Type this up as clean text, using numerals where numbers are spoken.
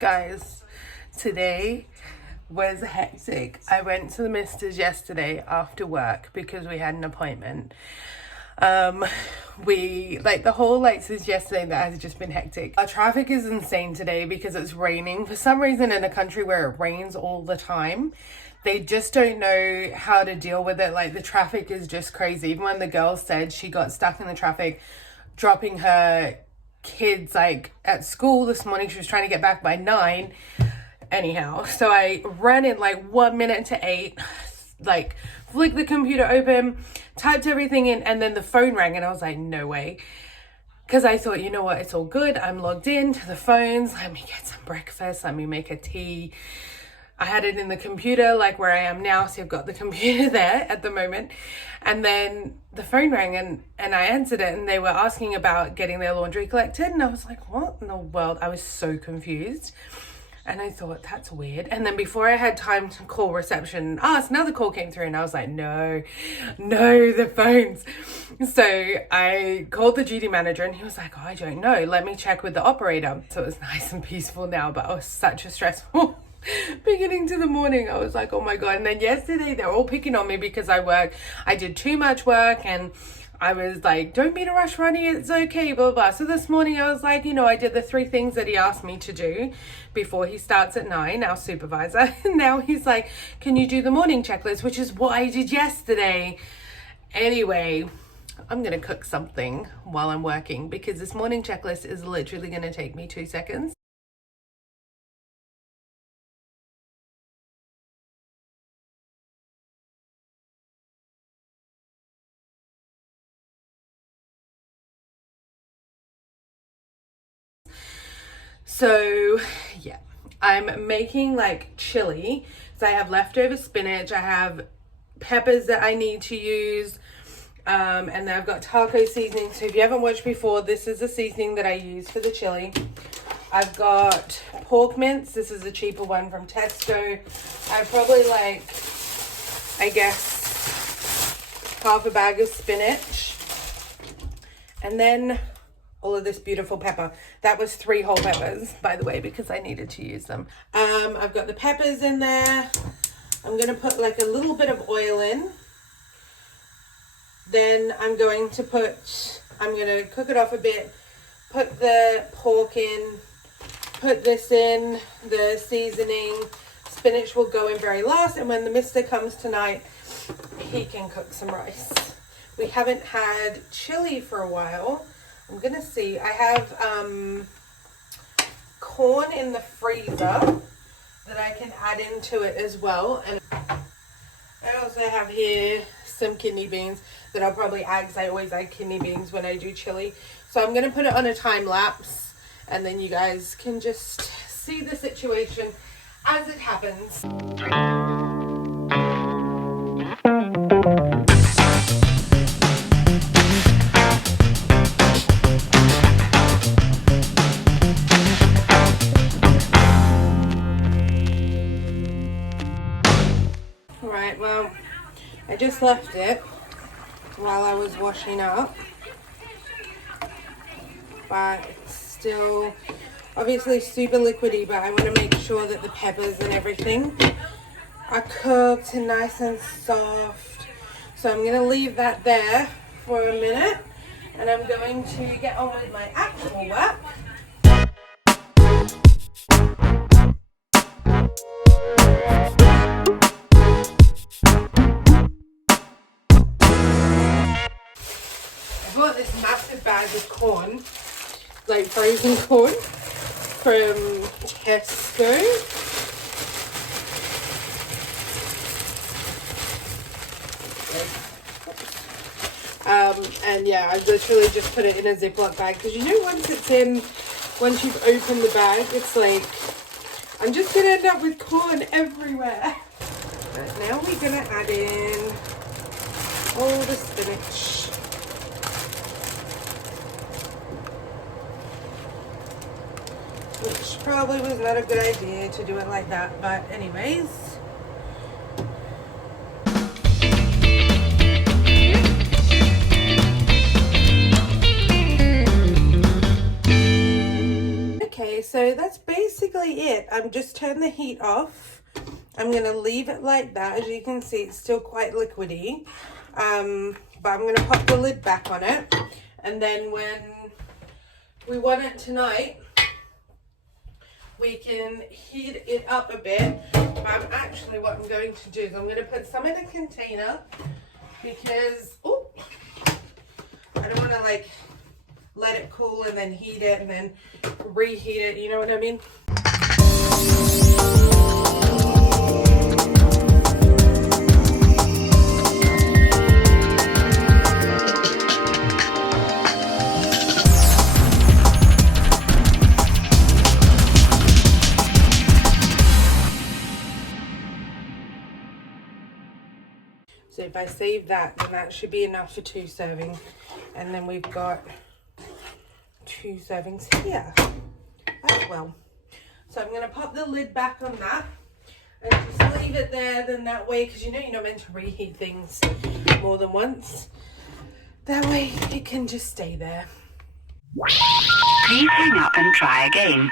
Guys, today was hectic. I went to the Misters yesterday after work because we had an appointment. The whole since yesterday that has just been hectic. Our traffic is insane today because it's raining. For some reason in a country where it rains all the time, they just don't know how to deal with it. Like, the traffic is just crazy. Even when the girl said she got stuck in the traffic dropping her kids at school this morning, she was trying to get back by 9. Anyhow, so I ran in 1 minute to 8, flicked the computer open, typed everything in, and then the phone rang and I was like, no way. Because I thought, you know what, it's all good. I'm logged in to the phones. Let me get some breakfast. Let me make a tea. I had it in the computer where I am now, so I've got the computer there at the moment. And then the phone rang and I answered it, and they were asking about getting their laundry collected. And I was like, what in the world? I was so confused. And I thought, that's weird. And then before I had time to call reception and ask, another call came through and I was like, no, the phones. So I called the duty manager and he was like, oh, I don't know. Let me check with the operator. So it was nice and peaceful now, but it was such a stressful beginning to the morning. I was like, oh my God. And then yesterday they're all picking on me because I did too much work, and I was like, don't be in a rush, Ronnie, it's okay, blah, blah. So this morning I was like, I did the 3 things that he asked me to do before he starts at 9, our supervisor. And now he's like, can you do the morning checklist, which is what I did yesterday. Anyway, I'm going to cook something while I'm working because this morning checklist is literally going to take me 2 seconds. So yeah, I'm making chili. So I have leftover spinach, I have peppers that I need to use, and then I've got taco seasoning. So if you haven't watched before, this is the seasoning that I use for the chili. I've got pork mince. This is a cheaper one from Tesco. I probably I guess half a bag of spinach, and then all of this beautiful pepper. That was 3 whole peppers, by the way, because I needed to use them. I've got the peppers in there. I'm going to put a little bit of oil in. Then I'm going to cook it off a bit, put the pork in, put this in, the seasoning. Spinach will go in very last, and when the mister comes tonight, he can cook some rice. We haven't had chili for a while. I'm gonna see. I have corn in the freezer that I can add into it as well, and I also have here some kidney beans that I'll probably add because I always add kidney beans when I do chili. So I'm gonna put it on a time lapse, and then you guys can just see the situation as it happens. Well, I just left it while I was washing up, but it's still obviously super liquidy, but I want to make sure that the peppers and everything are cooked and nice and soft. So I'm going to leave that there for a minute, and I'm going to get on with my actual work. I bought this massive bag of corn, frozen corn from Tesco. And yeah, I literally just put it in a Ziploc bag because once you've opened the bag, it's I'm just gonna end up with corn everywhere. But now we're gonna add in all the spinach. Which probably was not a good idea to do it like that, but anyways. Okay, so that's basically it. I'm just turn the heat off. I'm going to leave it like that. As you can see, it's still quite liquidy. But I'm going to pop the lid back on it. And then when we want it tonight, we can heat it up a bit. Actually, what I'm going to do is I'm going to put some in a container because, I don't want to like let it cool and then heat it and then reheat it, you know what I mean? So if I save that, then that should be enough for 2 servings. And then we've got 2 servings here as well. So I'm going to pop the lid back on that and just leave it there. Then that way, because you know you're not meant to reheat things more than once. That way it can just stay there. Please hang up and try again.